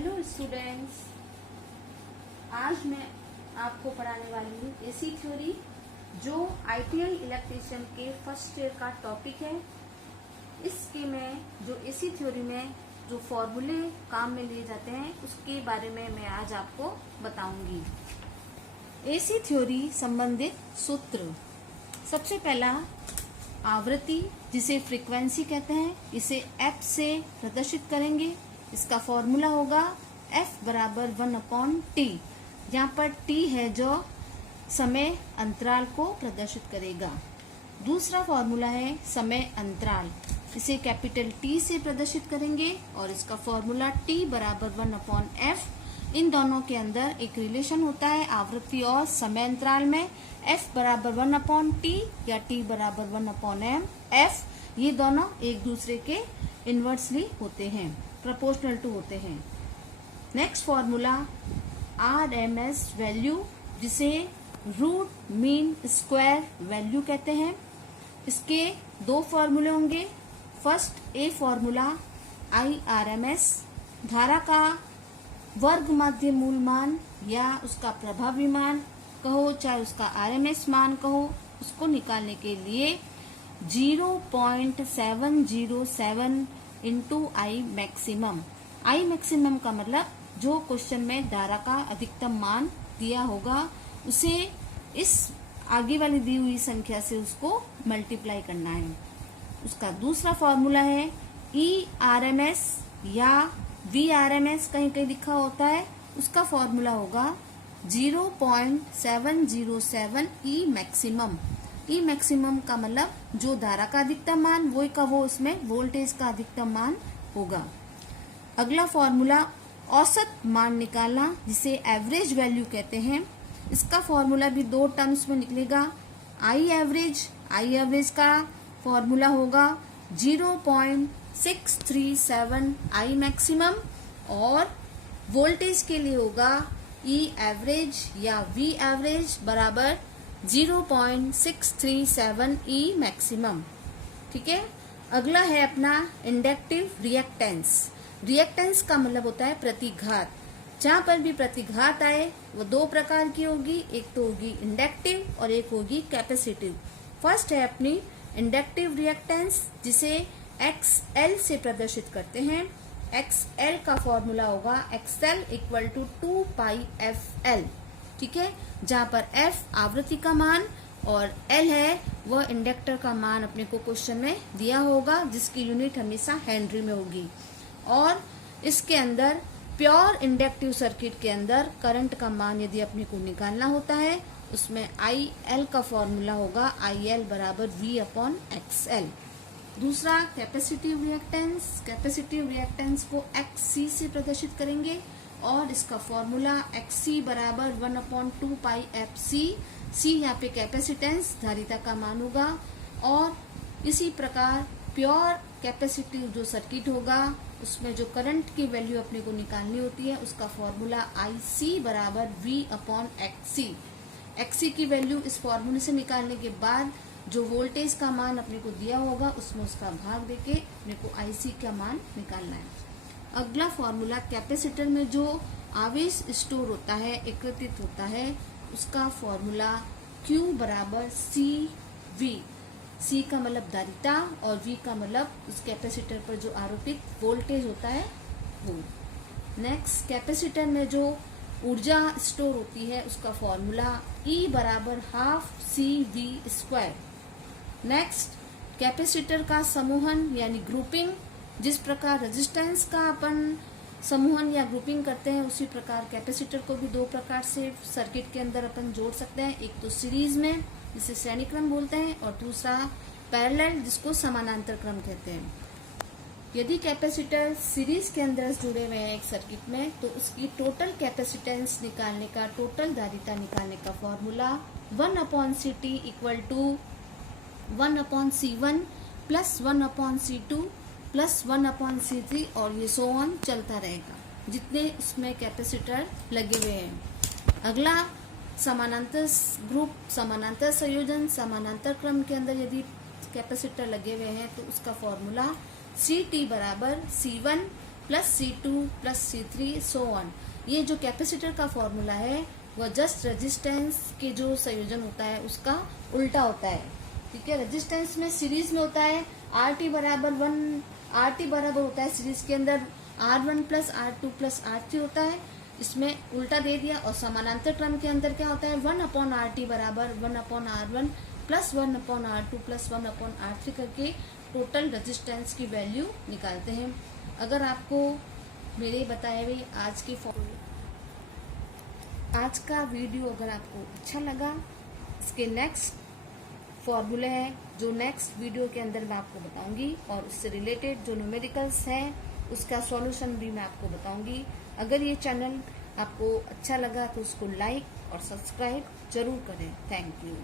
Hello students, आज मैं आपको पढ़ाने वाली हूँ एसी थ्योरी, जो आईटीआई इलेक्ट्रीशियन के फर्स्ट ईयर का टॉपिक है। इसके में जो एसी थ्योरी में जो फॉर्मूले काम में लिए जाते हैं उसके बारे में मैं आज आपको बताऊंगी। एसी थ्योरी संबंधित सूत्र। सबसे पहला आवृत्ति, जिसे फ्रीक्वेंसी कहते हैं, इसे F से प्रदर्शित करेंगे। इसका फॉर्मूला होगा F बराबर 1/T। यहाँ पर T है जो समय अंतराल को प्रदर्शित करेगा। दूसरा फॉर्मूला है समय अंतराल, इसे कैपिटल T से प्रदर्शित करेंगे और इसका फॉर्मूला T बराबर 1/F। इन दोनों के अंदर एक रिलेशन होता है आवृत्ति और समय अंतराल में। F बराबर 1/T या T बराबर 1/M। F ये दोनों एक दूसरे के इनवर्सली होते हैं, प्रोपोर्शनल टू होते हैं। नेक्स्ट फॉर्मूला RMS वैल्यू, जिसे रूट मीन स्क्वायर वैल्यू कहते हैं। इसके दो फॉर्मूले होंगे। फर्स्ट ए फॉर्मूला IRMS, धारा का वर्ग माध्य मूल मान या उसका प्रभावी मान कहो, चाहे उसका RMS मान कहो, उसको निकालने के लिए 0.707 into I maximum. I maximum का मतलब जो क्वेश्चन में धारा का अधिकतम मान दिया होगा उसे इस आगे वाली दी हुई संख्या से उसको मल्टीप्लाई करना है। उसका दूसरा फॉर्मूला है ERMS या VRMS, कहीं कहीं लिखा होता है। उसका फॉर्मूला होगा 0.707 E मैक्सिमम। E मैक्सिमम का मतलब जो धारा का अधिकतम मान वही का वो उसमें वोल्टेज का अधिकतम मान होगा। अगला फॉर्मूला औसत मान निकालना, जिसे एवरेज वैल्यू कहते हैं। इसका फॉर्मूला भी दो टर्म्स में निकलेगा। I एवरेज का फॉर्मूला होगा 0.637 I मैक्सिमम और वोल्टेज के लिए होगा E एवरेज या V एवरेज बराबर 0.637 E मैक्सिमम। ठीक है। अगला है अपना इंडक्टिव रिएक्टेंस। रिएक्टेंस का मतलब होता है प्रतिघात। जहां पर भी प्रतिघात आए वो दो प्रकार की होगी, एक तो होगी इंडक्टिव और एक होगी कैपेसिटिव। फर्स्ट है अपनी इंडक्टिव रिएक्टेंस, जिसे XL से प्रदर्शित करते हैं। XL का फॉर्मूला होगा XL इक्वल टू 2πfL। ठीक है, जहां पर F आवृत्ति का मान और L है वह इंडक्टर का मान अपने को क्वेश्चन में दिया होगा, जिसकी यूनिट हमेशा हेनरी में होगी। और इसके अंदर प्योर इंडक्टिव सर्किट के अंदर करंट का मान यदि अपने को निकालना होता है, उसमें IL का फॉर्मूला होगा IL बराबर V/XL। दूसरा कैपेसिटिव रिएक्टेंस। कैपेसिटिव रिएक्टेंस को XC से प्रदर्शित करेंगे और इसका फॉर्मूला XC बराबर 1/2πfC। C यहाँ पे कैपेसिटेंस धारिता का मान होगा। और इसी प्रकार प्योर कैपेसिटिव जो सर्किट होगा उसमें जो करंट की वैल्यू अपने को निकालनी होती है, उसका फॉर्मूला IC बराबर V/XC। XC की वैल्यू इस फॉर्मूले से निकालने के बाद जो वोल्टेज का मान अपने को दिया होगा उसमें उसका भाग देके अपने को IC का मान निकालना है। अगला फॉर्मूला कैपेसिटर में जो आवेश स्टोर होता है, एकत्रित होता है, उसका फॉर्मूला Q बराबर CV। C का मतलब धारिता और V का मतलब उस कैपेसिटर पर जो आरोपित वोल्टेज होता है वो। नेक्स्ट कैपेसिटर में जो ऊर्जा स्टोर होती है उसका फॉर्मूला E बराबर 12CV²। नेक्स्ट कैपेसिटर का समूहन यानी ग्रुपिंग। जिस प्रकार रेजिस्टेंस का अपन समूहन या ग्रुपिंग करते हैं, उसी प्रकार कैपेसिटर को भी दो प्रकार से सर्किट के अंदर अपन जोड़ सकते हैं। एक तो सीरीज में, जिसे श्रेणी क्रम बोलते हैं, और दूसरा पैरेलल, जिसको समानांतर क्रम कहते हैं। यदि कैपेसिटर सीरीज के अंदर जुड़े हुए हैं एक सर्किट में, तो उसकी टोटल कैपेसिटेंस निकालने का, टोटल धारिता निकालने का formula 1/CT equal to 1/C1 plus 1/C2 plus 1/C3 और ये सो ऑन चलता रहेगा जितने उसमें कैपेसिटर लगे हुए हैं। अगला समानांतर ग्रुप, समानांतर संयोजन। समानांतर क्रम के अंदर यदि कैपेसिटर लगे हुए हैं तो उसका फॉर्मूला CT बराबर C1 plus C2 plus C3 so on. ये जो कैपेसिटर का फॉर्मूला है वह जस्ट रेजिस्टेंस के जो संयोजन होता है उसका उल्टा होता है। ठीक है, रेजिस्टेंस में सीरीज में होता है RT बराबर 1, RT बराबर होता है सीरीज के अंदर R1 plus R2 plus R3 होता है, इसमें उल्टा दे दिया। और समानांतर क्रम के अंदर क्या होता है 1/RT बराबर 1/R1 plus 1/R2 plus 1/R3 करके टोटल रेजिस्टेंस की वैल्यू निकालते हैं। अगर आपको मेरे बताए हुए आज का वीडियो अगर आपको अच्छा लगा, इसके नेक्स्ट फॉर्मूले है जो नेक्स्ट वीडियो के अंदर मैं आपको बताऊंगी, और उससे रिलेटेड जो न्यूमेरिकल्स हैं उसका सॉल्यूशन भी मैं आपको बताऊंगी। अगर ये चैनल आपको अच्छा लगा तो उसको लाइक और सब्सक्राइब जरूर करें। Thank you.